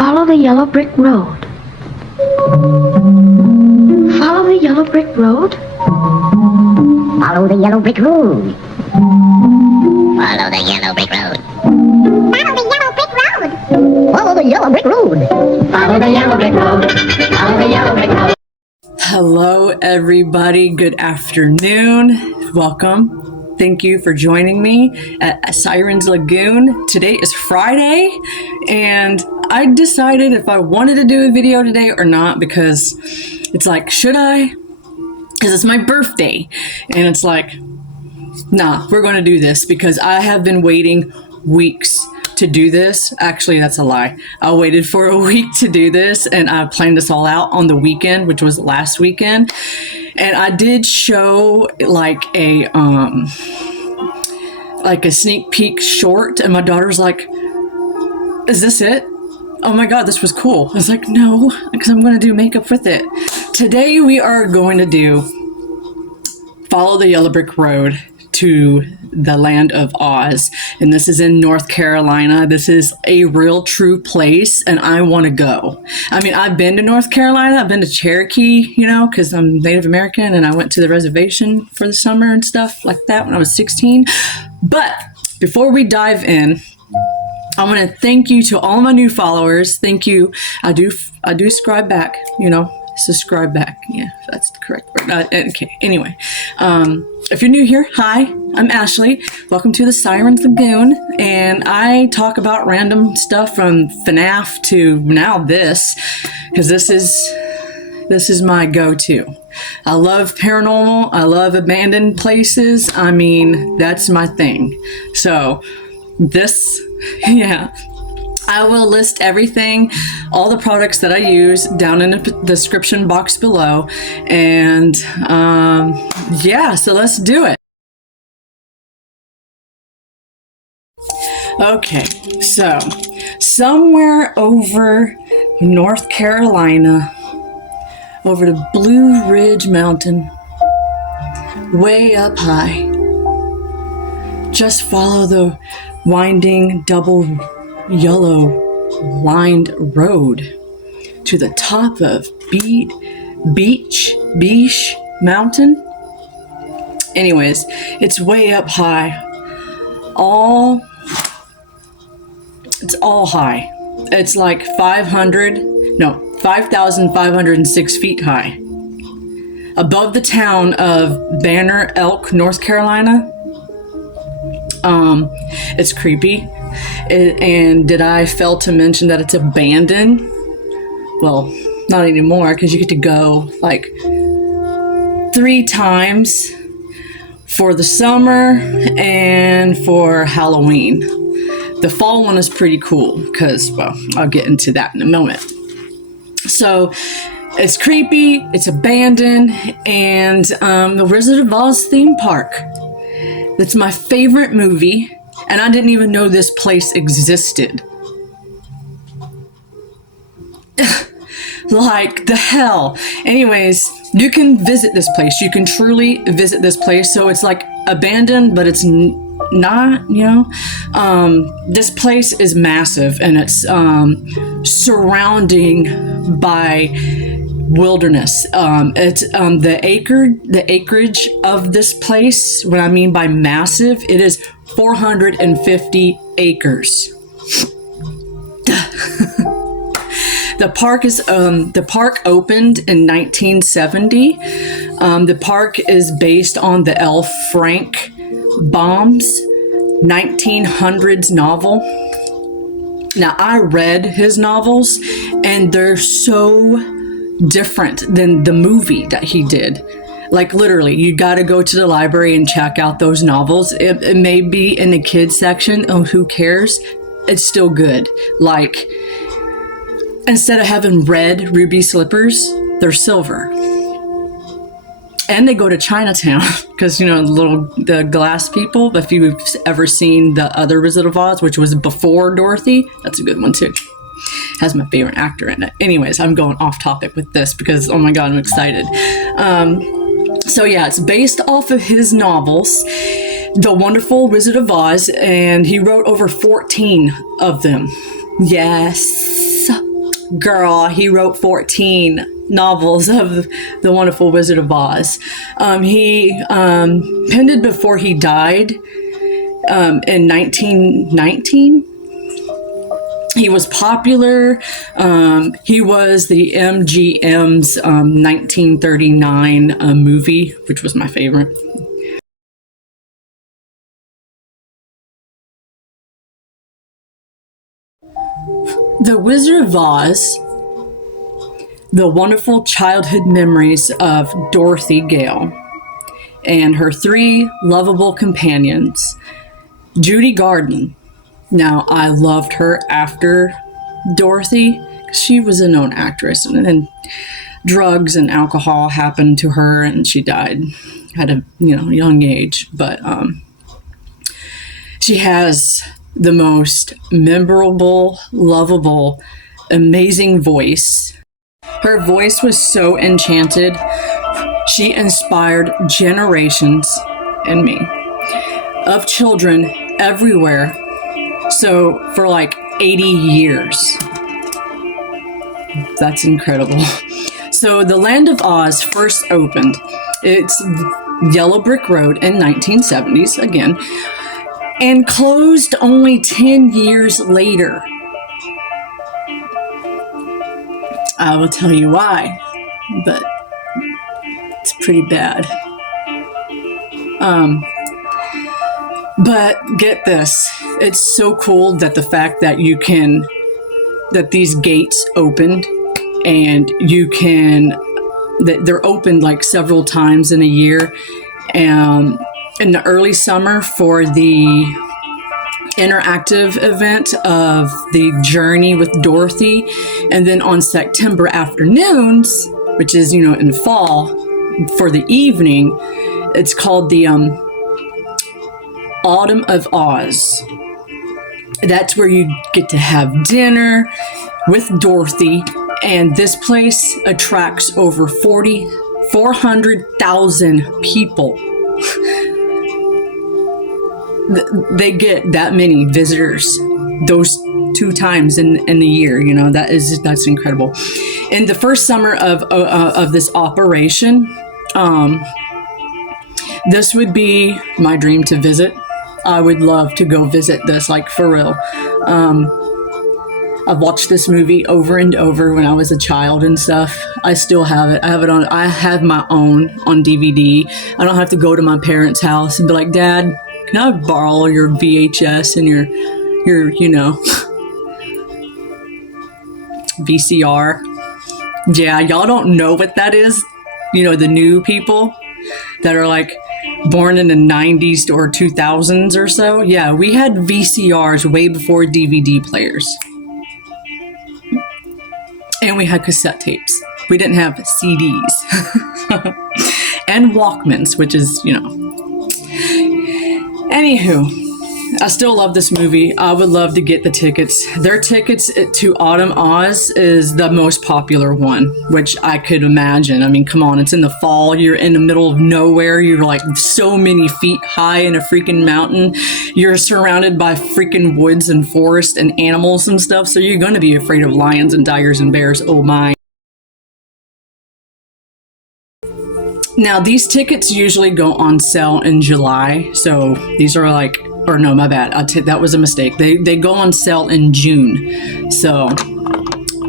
Follow the yellow brick road. Follow the yellow brick road. Follow the yellow brick road. Follow the yellow brick road. Follow the yellow brick road. Follow the yellow brick road. Follow the yellow brick road. Follow the yellow brick road. Hello, everybody. Good afternoon. Welcome. Thank you for joining me at Sirens Lagoon. Today is Friday, and I decided if I wanted to do a video today or not, because it's like, should I? Because it's my birthday, and it's like, nah, we're going to do this because I have been waiting weeks to do this. Actually, that's a lie. I waited for a week to do this, and I planned this all out on the weekend, which was last weekend. And I did show like a sneak peek short, and my daughter's like, is this it? Oh my God, this was cool. I was like, no, because I'm going to do makeup with it. Today we are going to do Follow the Yellow Brick Road to the land of Oz. And this is in North Carolina. This is a real true place, and I want to go. I mean, I've been to North Carolina. I've been to Cherokee, you know, because I'm Native American, and I went to the reservation for the summer and stuff like that when I was 16. But before we dive in, I want to thank you to all my new followers. Thank you. I do subscribe back, you know, subscribe back. Yeah, that's the correct word. Okay, anyway. If you're new here, hi, I'm Ashley. Welcome to the Sirens Lagoon. And I talk about random stuff from FNAF to now this, because this is my go-to. I love paranormal. I love abandoned places. I mean, that's my thing. So this, yeah. I will list everything, all the products that I use down in the description box below. And yeah, so let's do it. Okay, so somewhere over North Carolina, over the Blue Ridge Mountain, way up high, just follow the winding double yellow lined road to the top of Beech Mountain. Anyways, it's way up high. It's all high. It's like 5,506 feet high. Above the town of Banner Elk, North Carolina. It's creepy. And did I fail to mention that it's abandoned? Well, not anymore, because you get to go like 3 times for the summer and for Halloween. The fall one is pretty cool because, well, I'll get into that in a moment. So it's creepy, it's abandoned, and the Wizard of Oz theme park. That's my favorite movie. And I didn't even know this place existed. Like the hell. Anyways, you can visit this place. You can truly visit this place. So it's like abandoned, but it's not, you know. This place is massive, and it's surrounding by wilderness. It's the acreage of this place. What I mean by massive, it is 450 acres. The park opened in 1970. The park is based on the E.l.F. Frank Baum's 1900s novel. Now, I read his novels, and they're so different than the movie that he did. Like, literally, you got to go to the library and check out those novels. It may be in the kids section. Oh, who cares? It's still good. Like, instead of having red ruby slippers, they're silver. And they go to Chinatown because, you know, the glass people. If you've ever seen the other Wizard of Oz, which was before Dorothy, that's a good one too. Has my favorite actor in it. Anyways, I'm going off topic with this because, oh my God, I'm excited. So yeah, it's based off of his novels, The Wonderful Wizard of Oz, and he wrote over 14 of them. Yes. girl, he wrote 14 novels of The Wonderful Wizard of Oz. He penned it before he died in 1919. He was popular. He was the MGM's 1939 movie, which was my favorite. The Wizard of Oz, the wonderful childhood memories of Dorothy Gale and her 3 lovable companions. Judy Garden. Now, I loved her after Dorothy. She was a known actress, and then drugs and alcohol happened to her, and she died at a young age. But she has the most memorable, lovable, amazing voice. Her voice was so enchanted. She inspired generations, and me, of children everywhere. So for like 80 years. That's incredible. So the Land of Oz first opened. It's Yellow Brick Road in 1970s again, and closed only 10 years later. I will tell you why, but it's pretty bad. But get this, it's so cool that the fact that that these gates opened, and that they're opened like several times in a year. In the early summer for the interactive event of the journey with Dorothy, and then on September afternoons, which is in the fall, for the evening, it's called the Autumn of Oz. That's where you get to have dinner with Dorothy, and this place attracts over 400,000 people. They get that many visitors those 2 times in the year. That's incredible. In the first summer of this operation, this would be my dream to visit. I would love to go visit this, like, for real. I've watched this movie over and over when I was a child and stuff. I still have it. I have my own on DVD. I don't have to go to my parents' house and be like, Dad, can I borrow your VHS and your VCR? Yeah, y'all don't know what that is. The new people that are like born in the 90s or 2000s or so. Yeah, we had VCRs way before DVD players. And we had cassette tapes. We didn't have CDs. And Walkmans, which is, Anywho, I still love this movie. I would love to get the tickets. Their tickets to Autumn Oz is the most popular one, which I could imagine. I mean, come on, it's in the fall. You're in the middle of nowhere. You're like so many feet high in a freaking mountain. You're surrounded by freaking woods and forest and animals and stuff. So you're going to be afraid of lions and tigers and bears. Oh my. Now, these tickets usually go on sale in July. So these are like, or no, my bad. That was a mistake. They go on sale in June. So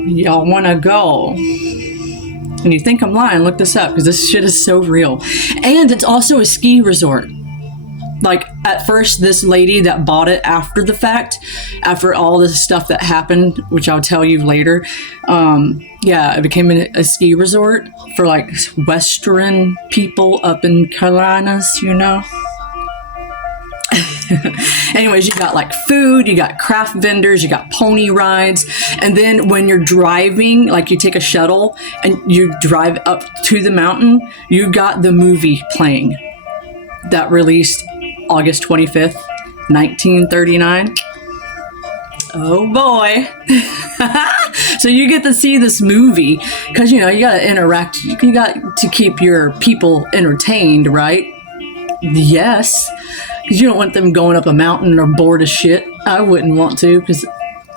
y'all want to go. And you think I'm lying, look this up, because this shit is so real. And it's also a ski resort. Like, at first, this lady that bought it after the fact, after all this stuff that happened, which I'll tell you later, it became a ski resort for like Western people up in Carolinas, Anyways, you got like food, you got craft vendors, you got pony rides, and then when you're driving, like you take a shuttle and you drive up to the mountain, you got the movie playing that released August 25th, 1939. Oh boy. So you get to see this movie because, you got to interact. You got to keep your people entertained, right? Yes. Because you don't want them going up a mountain or bored as shit. I wouldn't want to, because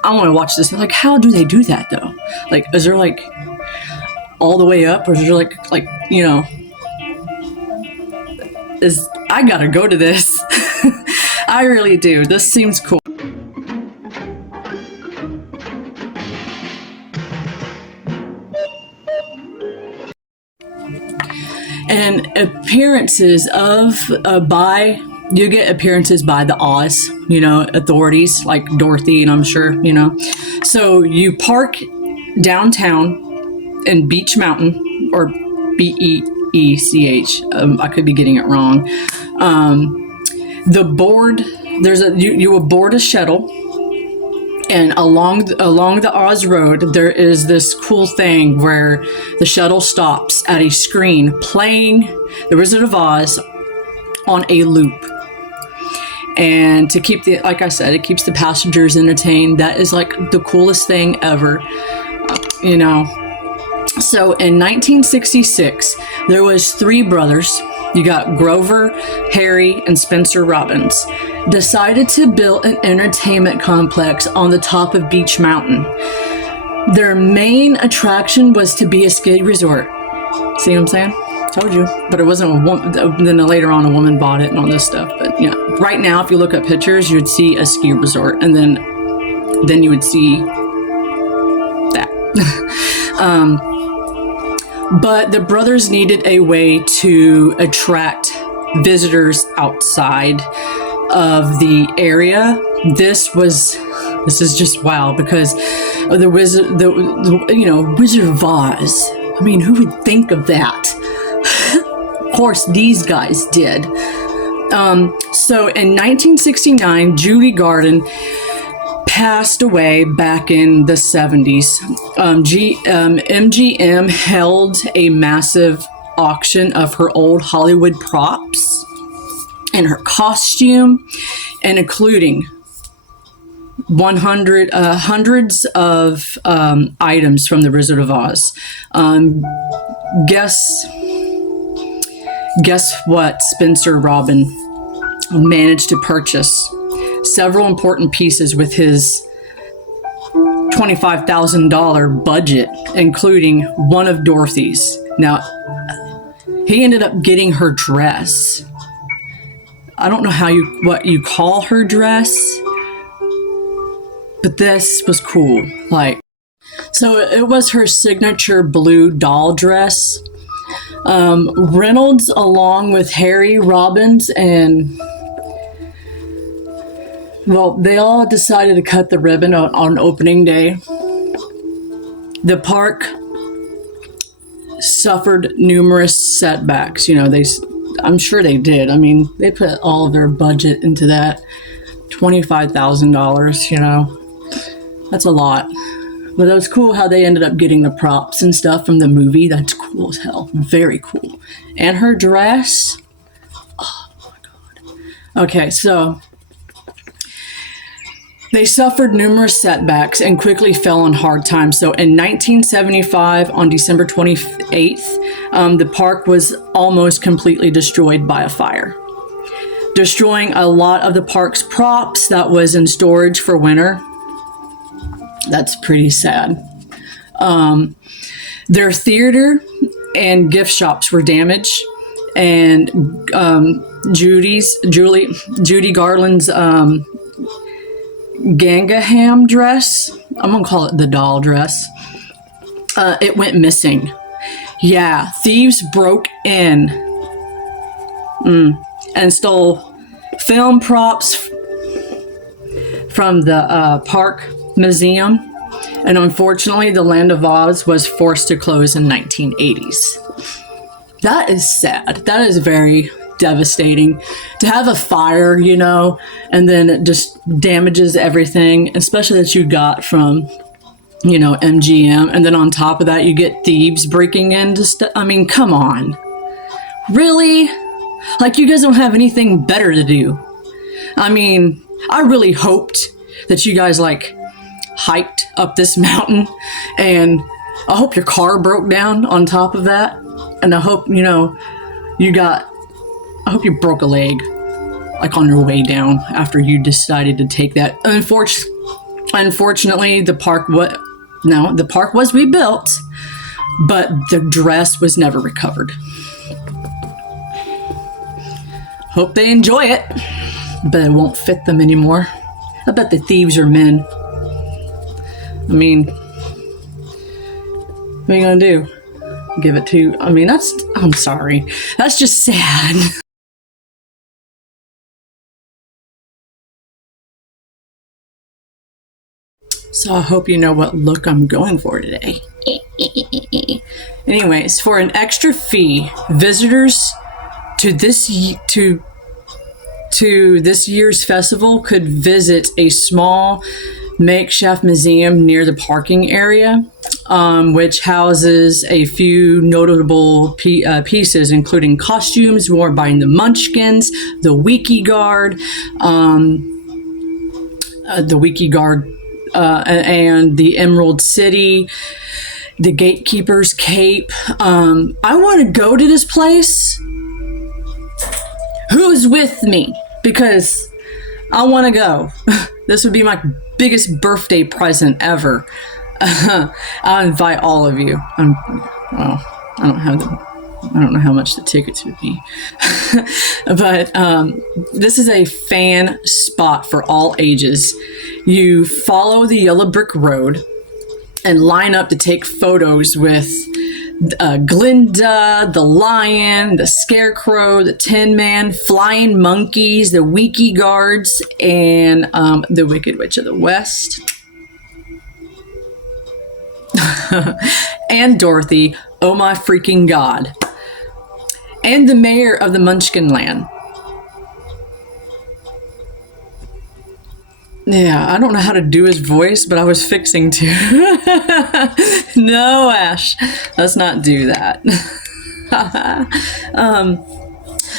I want to watch this. Like, how do they do that though? Like, is there like all the way up, or is there like you know? I gotta go to this. I really do. This seems cool. And appearances of you get appearances by the Oz, you know, authorities like Dorothy, and I'm sure, you know. So you park downtown in Beech Mountain, or Beech. I could be getting it wrong. The board, you will board a shuttle, and along the Oz Road, there is this cool thing where the shuttle stops at a screen playing The Wizard of Oz on a loop. And to keep like I said, it keeps the passengers entertained. That is like the coolest thing ever, you know. So in 1966, there was 3 brothers. You got Grover, Harry, and Spencer Robbins. Decided to build an entertainment complex on the top of Beech Mountain. Their main attraction was to be a ski resort. See what I'm saying? Told you. But it wasn't a woman. Then later on, a woman bought it and all this stuff. But yeah, right now, if you look at pictures, you would see a ski resort, and then you would see that. But the brothers needed a way to attract visitors outside of the area. This is just wow, because of the Wizard of Oz. I mean, who would think of that? Of course, these guys did. So in 1969, Judy Garden passed away back in the 70s. MGM held a massive auction of her old Hollywood props and her costume, and including hundreds of items from The Wizard of Oz. Guess what Spencer Robin managed to purchase? Several important pieces with his $25,000 budget, including one of Dorothy's. Now, he ended up getting her dress. I don't know what you call her dress, but this was cool. So it was her signature blue doll dress. Reynolds, along with Harry Robbins and they all decided to cut the ribbon on opening day. The park suffered numerous setbacks. You know, I'm sure they did. I mean, they put all of their budget into that. $25,000, you know, that's a lot. But it was cool how they ended up getting the props and stuff from the movie. That's cool as hell. Very cool. And her dress. Oh my God. Okay, so they suffered numerous setbacks and quickly fell on hard times. So in 1975, on December 28th, the park was almost completely destroyed by a fire, destroying a lot of the park's props that was in storage for winter. That's pretty sad. Their theater and gift shops were damaged, and Judy Garland's Gangaham dress, I'm gonna call it the doll dress, it went missing. Yeah, thieves broke in and stole film props from the park museum, and unfortunately the Land of Oz was forced to close in 1980s. That is sad. That is very devastating to have a fire, you know, and then it just damages everything, especially that you got from, you know, MGM, and then on top of that you get thieves breaking into stuff. I mean, come on, really? Like, you guys don't have anything better to do? I mean, I really hoped that you guys hiked up this mountain, and I hope your car broke down on top of that, and I hope, you know, I hope you broke a leg on your way down after you decided to take that Unfortunately, the park was rebuilt, but the dress was never recovered. Hope they enjoy it, but it won't fit them anymore. I bet the thieves are men. I mean, what are you gonna do? Give it to, I mean, I'm sorry. That's just sad. So I hope you know what look I'm going for today. Anyways, for an extra fee, visitors to this year's festival could visit a small makeshift museum near the parking area, which houses a few notable pieces, including costumes worn by the Munchkins, the Wiki Guard, and the Emerald City, the Gatekeeper's Cape. I want to go to this place. Who's with me? Because I want to go. This would be my biggest birthday present ever. I'll invite all of you. I don't know how much the tickets would be. But this is a fan spot for all ages. You follow the yellow brick road and line up to take photos with Glinda, the lion, the scarecrow, the Tin Man, flying monkeys, the Wiki Guards, and the Wicked Witch of the West. And Dorothy, oh my freaking god. And the mayor of the Munchkin Land. Yeah, I don't know how to do his voice, but I was fixing to. No, Ash, let's not do that.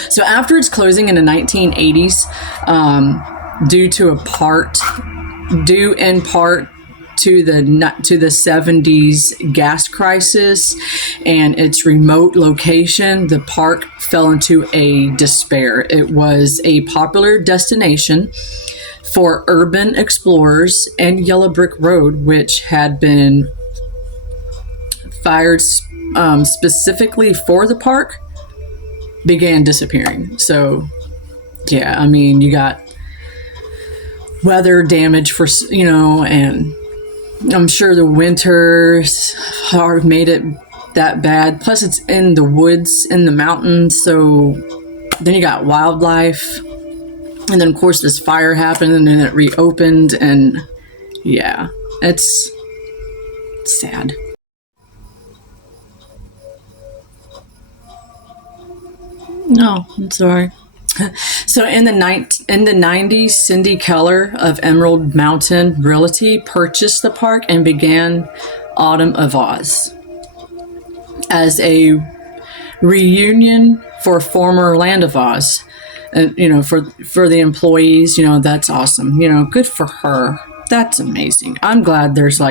So after its closing in the 1980s, due in part to the 70s gas crisis and its remote location, the park fell into a despair. It was a popular destination for urban explorers, and Yellow Brick Road, which had been fired specifically for the park, began disappearing. So, yeah, I mean, you got weather damage for, and I'm sure the winters made it that bad. Plus, it's in the woods, in the mountains, so then you got wildlife. And then, of course, this fire happened, and then it reopened, and yeah, it's sad. No, I'm sorry. So in the 90s, Cindy Keller of Emerald Mountain Realty purchased the park and began Autumn of Oz as a reunion for former Land of Oz. For the employees, that's awesome. Good for her. That's amazing. I'm glad there's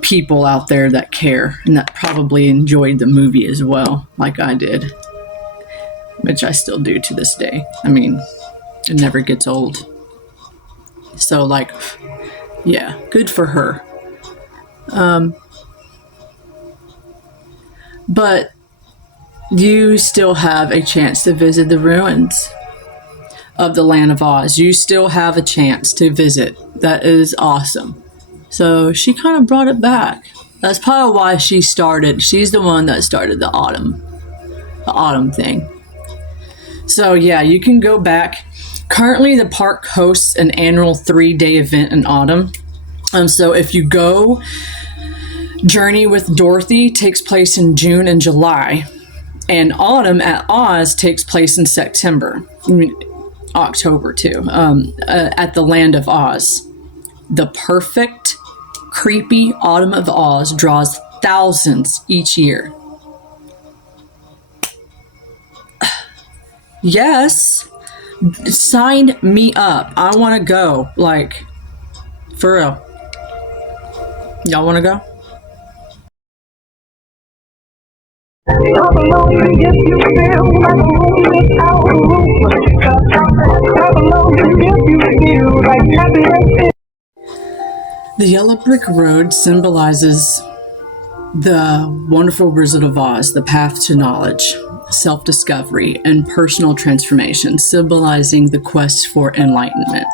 people out there that care and that probably enjoyed the movie as well, like I did, which I still do to this day. I mean, it never gets old. So yeah, good for her. But you still have a chance to visit the ruins of the Land of Oz. You still have a chance to visit. That is awesome. So she kind of brought it back. That's probably why she's the one that started the autumn thing. So yeah, you can go back. Currently the park hosts an annual 3-day event in autumn. So if you go, Journey with Dorothy takes place in June and July, and Autumn at Oz takes place in September. October too, at the Land of Oz. The perfect, creepy Autumn of Oz draws thousands each year. Yes, sign me up. I want to go, for real. Y'all want to go? The yellow brick road symbolizes the wonderful Wizard of Oz, the path to knowledge, self-discovery, and personal transformation, symbolizing the quest for enlightenment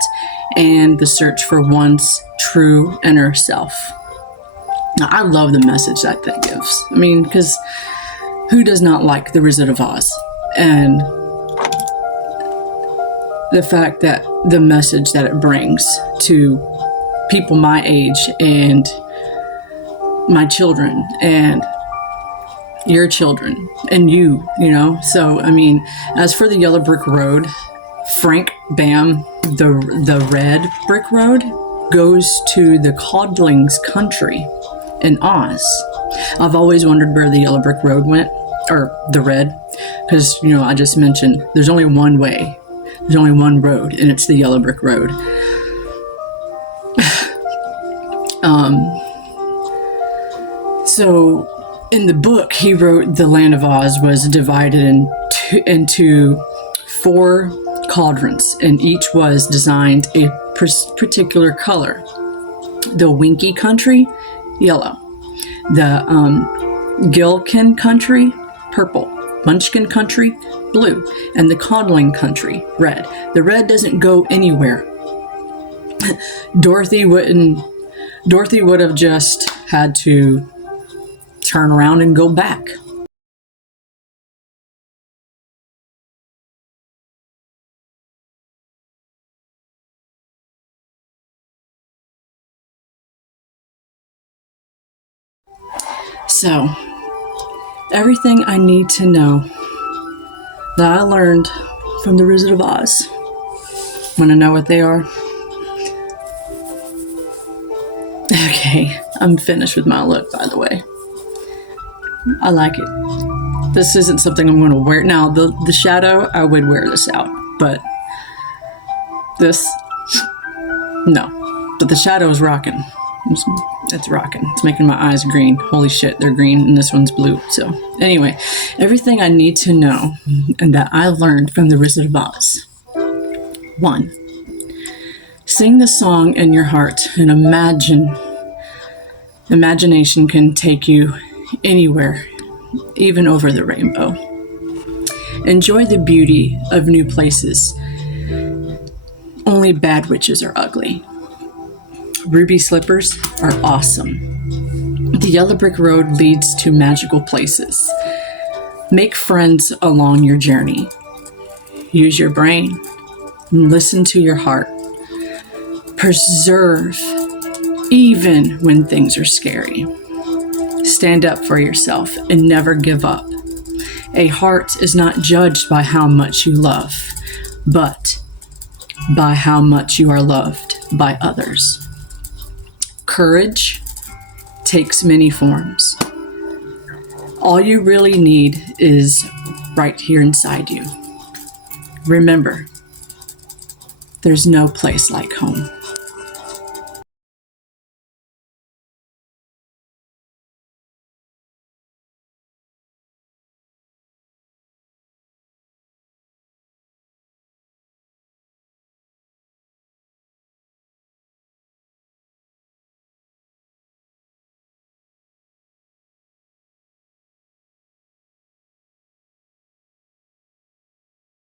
and the search for one's true inner self. Now, I love the message that gives. I mean, because who does not like the Wizard of Oz? And the fact that the message that it brings to people my age and my children and your children and you know. So, I mean, as for the yellow brick road, Frank Bam, the red brick road, goes to the Codlings country in Oz. I've always wondered where the yellow brick road went, or the red, because, you know, I just mentioned there's only one way. There's only one road, and it's the yellow brick road. So in the book, he wrote the land of Oz was divided into 4 quadrants, and each was designed a particular color. The Winky country, yellow. The Gillikin country, purple. Munchkin country, blue. And the Codling country, red. The red doesn't go anywhere. Dorothy would have just had to turn around and go back. So, everything I need to know that I learned from the Wizard of Oz. Want to know what they are? Okay, I'm finished with my look, by the way. I like it. This isn't something I'm going to wear. Now, the shadow, I would wear this out, but this, no. But the shadow is rocking. It's rocking. It's making my eyes green. Holy shit, they're green, and this one's blue. So, anyway, everything I need to know and that I learned from the Wizard of Oz. 1. Sing the song in your heart and imagination can take you anywhere, even over the rainbow. Enjoy the beauty of new places. Only bad witches are ugly. Ruby slippers are awesome. The yellow brick road leads to magical places. Make friends along your journey. Use your brain. Listen to your heart. Preserve even when things are scary. Stand up for yourself and never give up. A heart is not judged by how much you love, but by how much you are loved by others. Courage takes many forms. All you really need is right here inside you. Remember, there's no place like home.